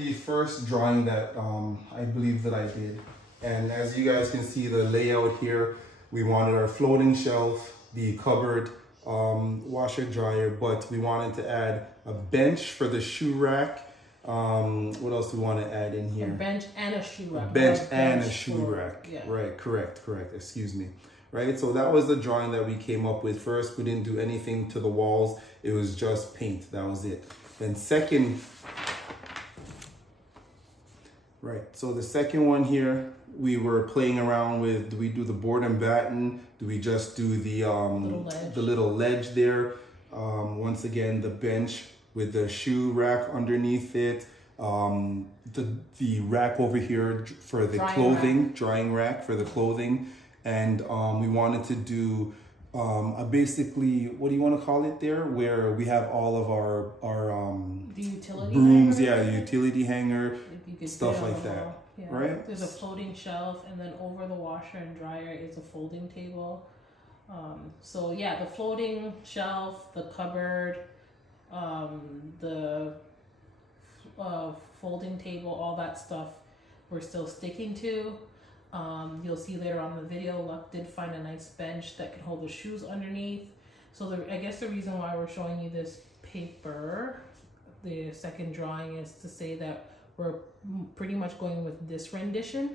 the first drawing that I believe that I did. And as you guys can see the layout here, we wanted our floating shelf, the cupboard, washer dryer, but we wanted to add a bench for the shoe rack. What else do we want to add in here? A bench and a shoe rack. A bench and a shoe rack. Yeah. Right, correct, excuse me. Right, so that was the drawing that we came up with first. We didn't do anything to the walls. It was just paint, that was it. Then second, right, so the second one here, we were playing around with, do we do the board and batten? Do we just do the little ledge there? Once again, the bench with the shoe rack underneath it. The rack over here for the drying rack for the clothing. And we wanted to do basically, what do you want to call it there? Where we have all of our the utility brooms, hanger, yeah, the utility hanger, stuff like that. Yeah. Right? There's a floating shelf, and then over the washer and dryer is a folding table. So yeah, the floating shelf, the cupboard, the folding table, all that stuff we're still sticking to. You'll see later on in the video, Luck did find a nice bench that can hold the shoes underneath. So I guess the reason why we're showing you this paper, the second drawing, is to say that we're pretty much going with this rendition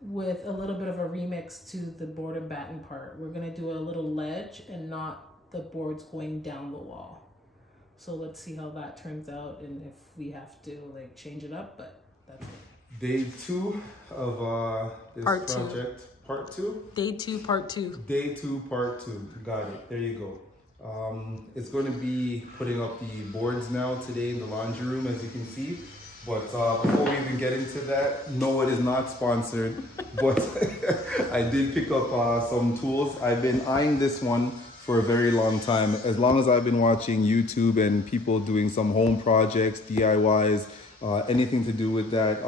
with a little bit of a remix to the board and batten part. We're gonna do a little ledge and not the boards going down the wall. So let's see how that turns out and if we have to like change it up, but that's it. Day 2 of this project. Part 2? Day 2, part 2. Day 2, part 2. Got it. There you go. It's going to be putting up the boards now today in the laundry room, as you can see. But before we even get into that, no, it is not sponsored. But I did pick up some tools. I've been eyeing this one for a very long time. As long as I've been watching YouTube and people doing some home projects, DIYs, anything to do with that,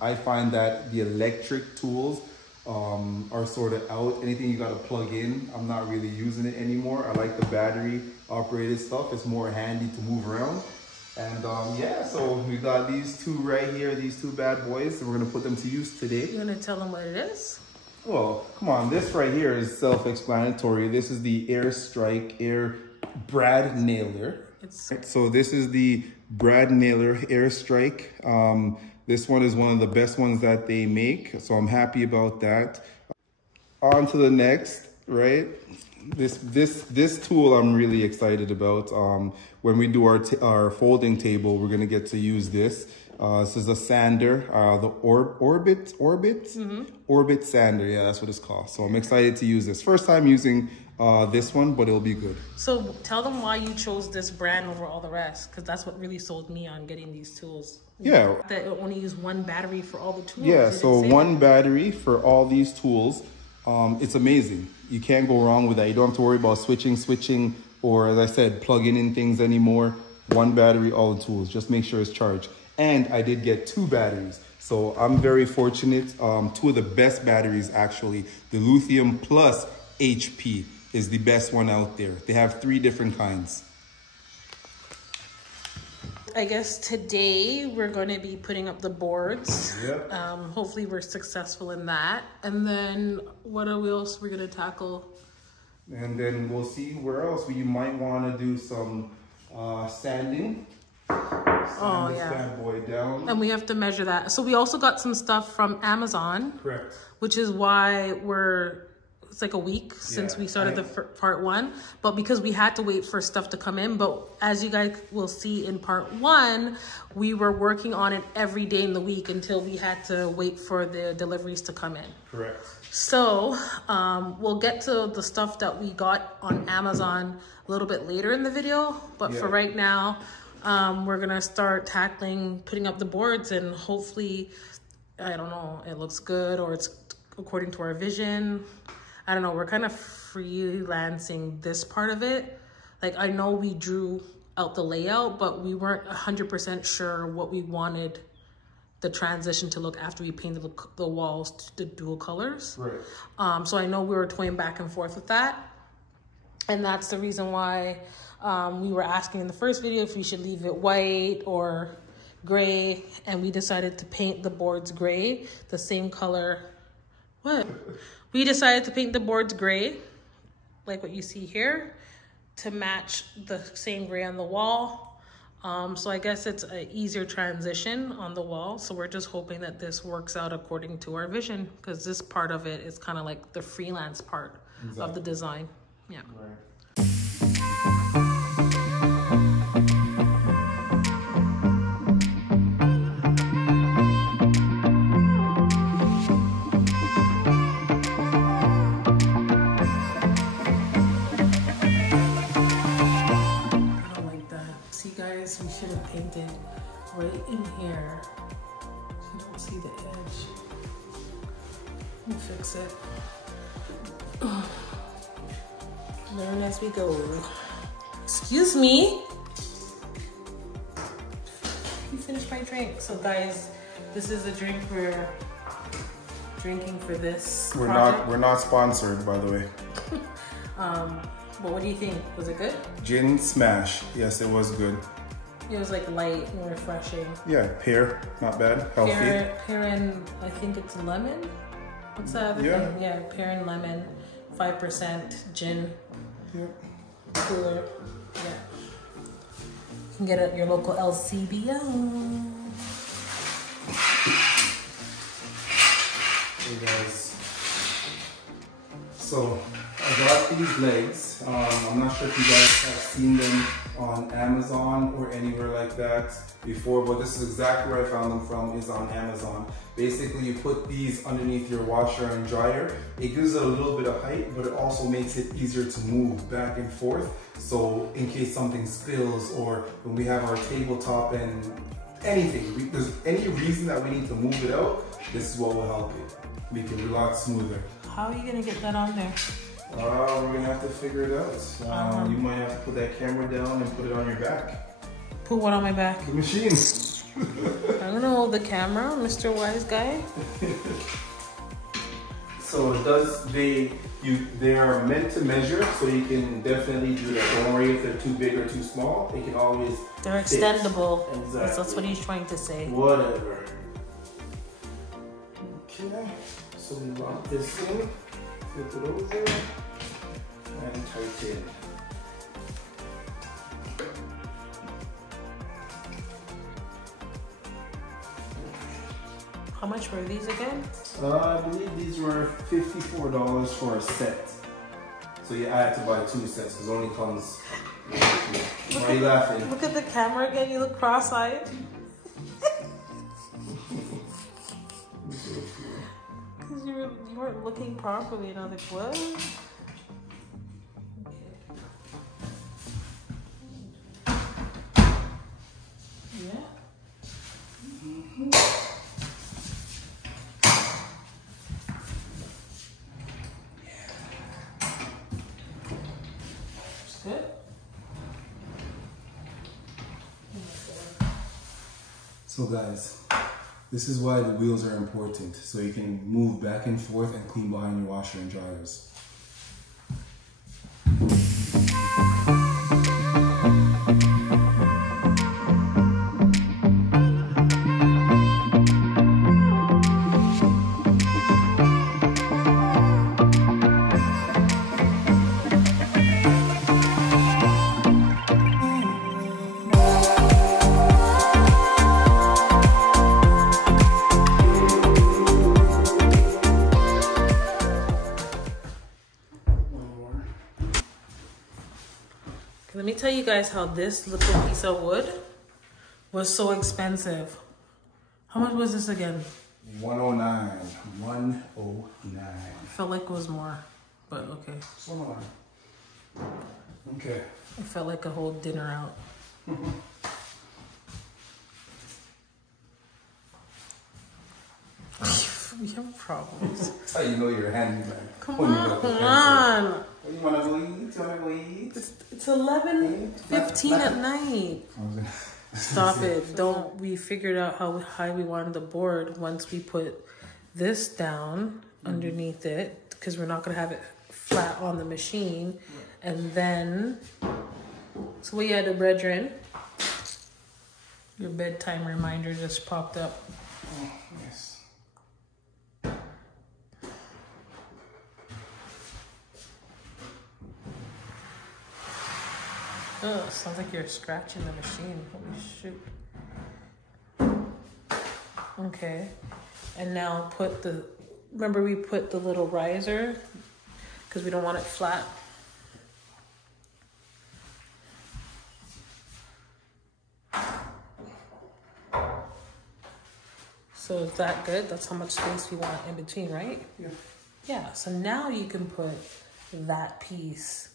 I find that the electric tools are sort of out. Anything you got to plug in, I'm not really using it anymore. I like the battery operated stuff. It's more handy to move around. And yeah, so we got these two right here, these two bad boys. So we're gonna put them to use today. You're gonna tell them what it is? Well, come on, this right here is self-explanatory. This is the Air Brad Nailer. So this is the Brad Nailer Air Strike. This one is one of the best ones that they make, so I'm happy about that. On to the next, right? This tool I'm really excited about. When we do our folding table, we're gonna get to use this. This is a sander, the Orbit sander. Yeah, that's what it's called. So I'm excited to use this. First time using this one, but it'll be good. So tell them why you chose this brand over all the rest, because that's what really sold me on getting these tools. Yeah. That it only use one battery for all the tools. Yeah, so one battery for all these tools. It's amazing. You can't go wrong with that. You don't have to worry about switching, or as I said, plugging in things anymore. One battery, all the tools. Just make sure it's charged. And I did get 2 batteries. So I'm very fortunate. 2 of the best batteries, actually. The Lithium Plus HP is the best one out there. They have 3 different kinds. I guess today we're going to be putting up the boards. Yep. Hopefully we're successful in that. And then what else we're going to tackle? And then we'll see where else. You might want to do some sanding. Oh, yeah. Bad boy down. And we have to measure that. So we also got some stuff from Amazon. Correct. Which is why it's like a week since we started the part 1, but because we had to wait for stuff to come in. But as you guys will see in part 1, we were working on it every day in the week until we had to wait for the deliveries to come in. Correct. So we'll get to the stuff that we got on Amazon a little bit later in the video, but for right now, we're gonna start tackling putting up the boards, and hopefully, I don't know, it looks good or it's according to our vision. I don't know, we're kind of freelancing this part of it. Like, I know we drew out the layout, but we weren't 100% sure what we wanted the transition to look after we painted the walls to dual colors. Right. So I know we were toying back and forth with that. And that's the reason why We were asking in the first video if we should leave it white or gray, and we decided to paint the boards gray, the same color. What? We decided to paint the boards gray, like what you see here, to match the same gray on the wall. So I guess it's an easier transition on the wall. So we're just hoping that this works out according to our vision, because this part of it is kind of like the freelance part of the design. Yeah. Right. We should have painted right in here. You don't see the edge. Let me fix it. Learn as we go. Excuse me. You finished my drink. So guys, this is the drink we're drinking for this project. We're not sponsored, by the way. But what do you think? Was it good? Gin smash. Yes, it was good. It was like light and refreshing. Yeah, pear, not bad, healthy. Pear and I think it's lemon. What's that other thing? Yeah, pear and lemon, 5% gin. Yep. Cooler. Yeah. You can get it at your local LCBO. Hey guys. So I got these legs. I'm not sure if you guys have seen them on Amazon or anywhere like that before, but this is exactly where I found them from, is on Amazon. Basically, you put these underneath your washer and dryer. It gives it a little bit of height, but it also makes it easier to move back and forth. So in case something spills, or when we have our tabletop and anything, if there's any reason that we need to move it out, this is what will help it. Make it a lot smoother. How are you gonna get that on there? We're gonna have to figure it out. You might have to put that camera down and put it on your back. Put what on my back? The machine. I don't know, the camera, Mr. Wise Guy. So it does, they are meant to measure, so you can definitely do that. Don't worry if they're too big or too small. They can always They're fit. extendable. Exactly. That's what he's trying to say. Whatever. Okay, so we lock this in, flip it over, and tighten. How much were these again? I believe these were $54 for a set. So yeah, I had to buy 2 sets because it only comes. Why are you laughing? Look at the camera again, you look cross-eyed. Because you weren't looking properly and I was like, what? Yeah. Good. So guys, this is why the wheels are important. So you can move back and forth and clean behind your washer and dryers. Let me tell you guys how this little piece of wood was so expensive. How much was this again? $109. $109. Felt like it was more, but okay. $109. Okay. It felt like a whole dinner out. We have problems. That's how you know you're a handyman. Come on. What, you wanna go eat? You wanna go eat? It's 11:15 at night. Stop it. Don't. We figured out how high we wanted the board once we put this down underneath it, because we're not going to have it flat on the machine. And then So we had a brethren. Your bedtime reminder just popped up. Oh, yes. Oh, sounds like you're scratching the machine. Holy shoot. Okay. And now put the, remember we put the little riser because we don't want it flat. So is that good? That's how much space we want in between, right? Yeah. Yeah, so now you can put that piece.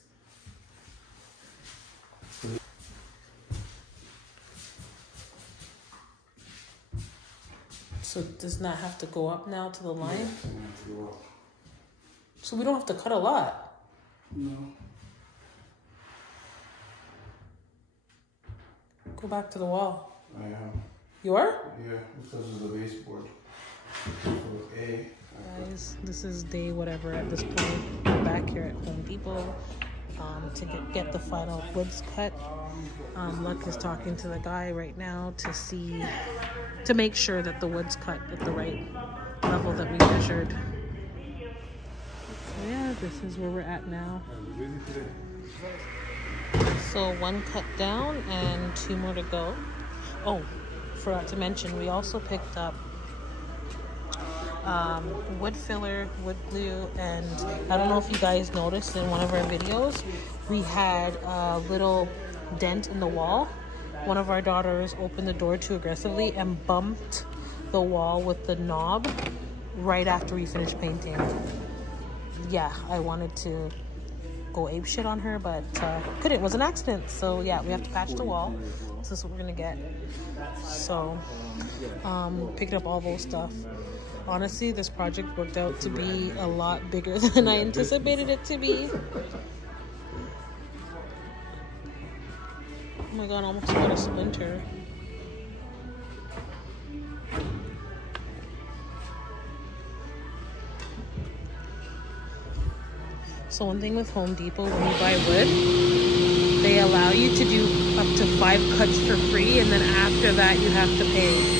So it does not have to go up now to the line? Yeah, it doesn't have to go up. So we don't have to cut a lot? No. Go back to the wall. I am. You are? Yeah, because of the baseboard. So A. Guys, this is day whatever at this point. We're back here at Home Depot to get the final woods cut. Luck is talking to the guy right now to make sure that the wood's cut at the right level that we measured. So yeah, this is where we're at now. So 1 cut down and 2 more to go. Oh, forgot to mention, we also picked up wood filler, wood glue, and I don't know if you guys noticed in one of our videos, we had a little dent in the wall. One of our daughters opened the door too aggressively and bumped the wall with the knob right after we finished painting. Yeah, I wanted to go ape shit on her, but couldn't. It was an accident. So yeah, we have to patch the wall. This is what we're gonna get. So picking up all those stuff. Honestly, this project worked out to be a lot bigger than I anticipated it to be. Oh my god, I almost got a splinter. So one thing with Home Depot, when you buy wood, they allow you to do up to 5 cuts for free, and then after that you have to pay.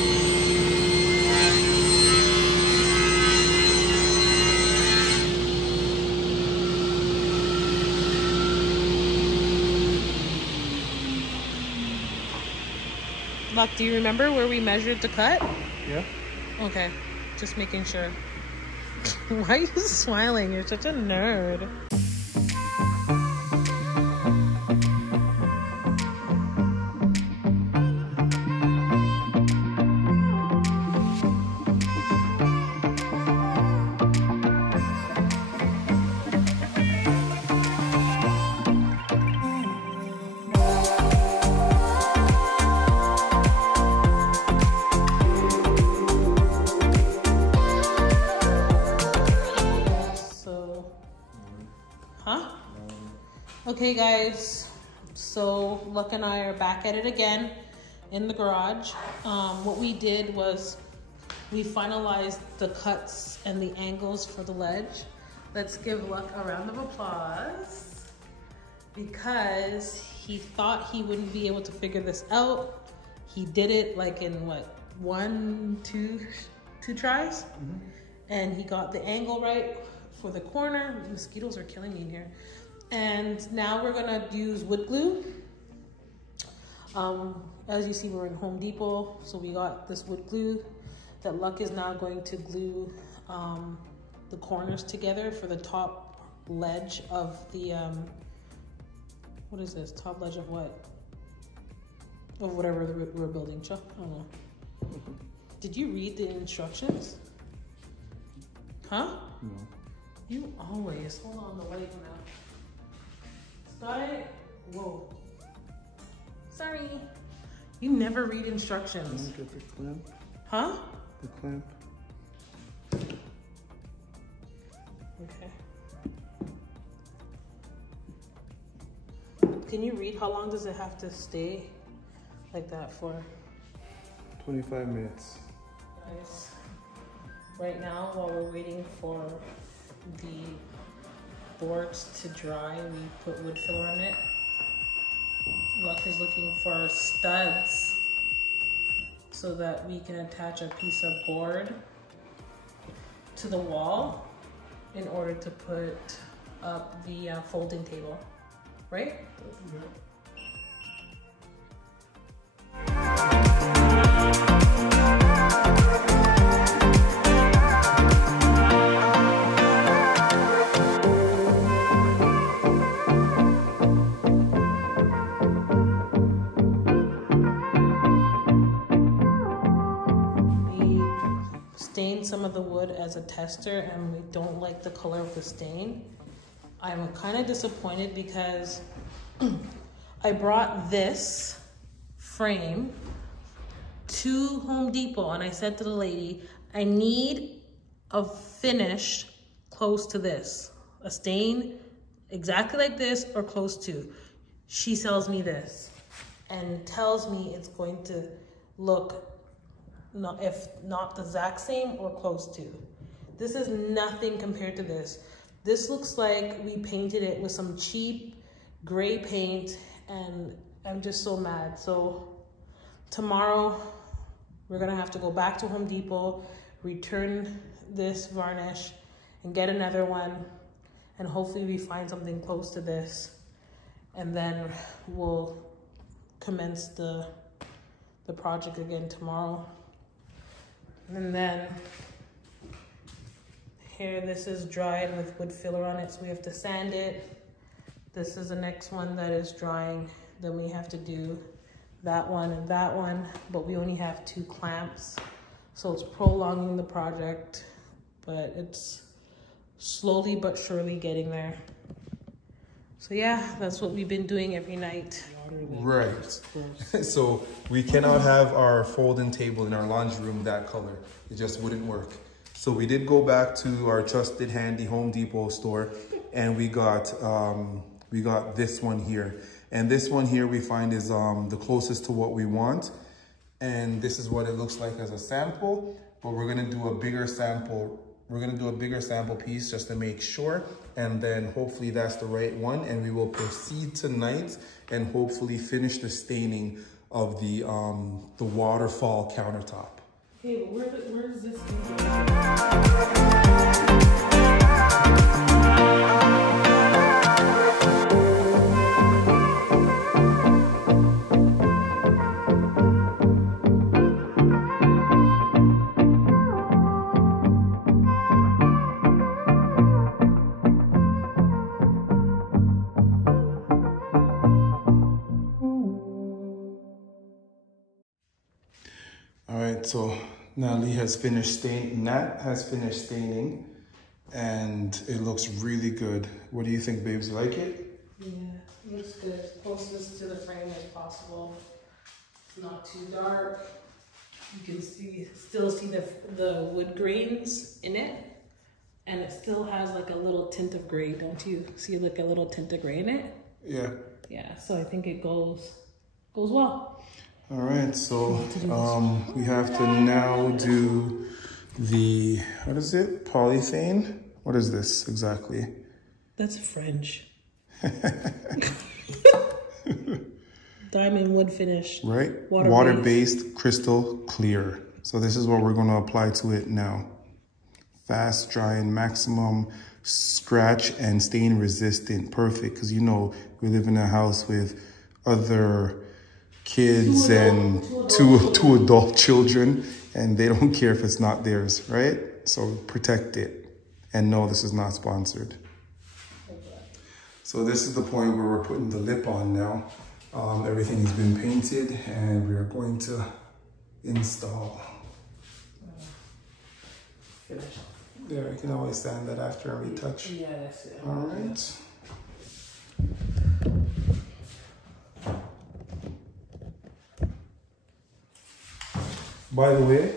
Buck, do you remember where we measured the cut? Yeah. Okay, just making sure. Why are you smiling? You're such a nerd. Okay guys, so Luck and I are back at it again in the garage. What we did was we finalized the cuts and the angles for the ledge. Let's give Luck a round of applause because he thought he wouldn't be able to figure this out. He did it like in what, 2 tries? Mm-hmm. And he got the angle right for the corner. Mosquitoes are killing me in here. And now we're gonna use wood glue. As you see, we're in Home Depot, so we got this wood glue that Luck is now going to glue the corners together for the top ledge of the, what is this? Top ledge of what? Of whatever we're building, Chuck? I don't know. Did you read the instructions? Huh? No. You always, hold on, the light went out. Sky, whoa. Sorry. You never read instructions. Get the clamp. Huh? The clamp. Okay. Can you read how long does it have to stay like that for? 25 minutes. Guys, right now while we're waiting for the boards to dry, we put wood filler on it. Luck is looking for studs so that we can attach a piece of board to the wall in order to put up the folding table, right? Yeah. Some of the wood as a tester and we don't like the color of the stain. I'm kind of disappointed because I brought this frame to Home Depot and I said to the lady, I need a finish close to this, a stain exactly like this or close to. She sells me this and tells me it's going to look if not the exact same or close to. This is nothing compared to this. This looks like we painted it with some cheap gray paint and I'm just so mad. So tomorrow we're gonna have to go back to Home Depot, return this varnish and get another one. And hopefully we find something close to this and then we'll commence the project again tomorrow. And then here, this is dried with wood filler on it, so we have to sand it. This is the next one that is drying. Then we have to do that one and that one, but we only have 2 clamps. So it's prolonging the project, but it's slowly but surely getting there. So yeah, that's what we've been doing every night. Right. So we cannot have our folding table in our laundry room that color. It just wouldn't work. So we did go back to our trusted handy Home Depot store and we got this one here. And this one here we find is the closest to what we want. And this is what it looks like as a sample, but we're gonna do a bigger sample. We're gonna do a bigger sample piece just to make sure, and then hopefully that's the right one, and we will proceed tonight and hopefully finish the staining of the waterfall countertop. Okay, but where is this So Natalie has finished staining, Nat has finished staining, and it looks really good. What do you think, babes? You like it? Yeah, it looks good. Closest to the frame as possible. It's not too dark. You can still see the wood grains in it, and it still has like a little tint of gray. Don't you see like a little tint of gray in it? Yeah. Yeah, so I think it goes well. All right, so we have to now do the, what is it? Polythene? What is this exactly? That's French. Diamond wood finish. Right? Water-based crystal clear. So this is what we're going to apply to it now. Fast drying, maximum scratch and stain resistant. Perfect, because you know we live in a house with other kids and two adult children, and they don't care if it's not theirs, right? So protect it. And no, this is not sponsored. So this is the point where we're putting the lip on now. Everything has been painted and we are going to install. Finish. There, you can always sand that after and retouch. Yeah, that's it. All right. By the way,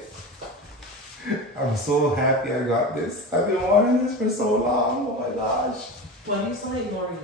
I'm so happy I got this. I've been wanting this for so long. Oh my gosh. Why do you sound like Lori?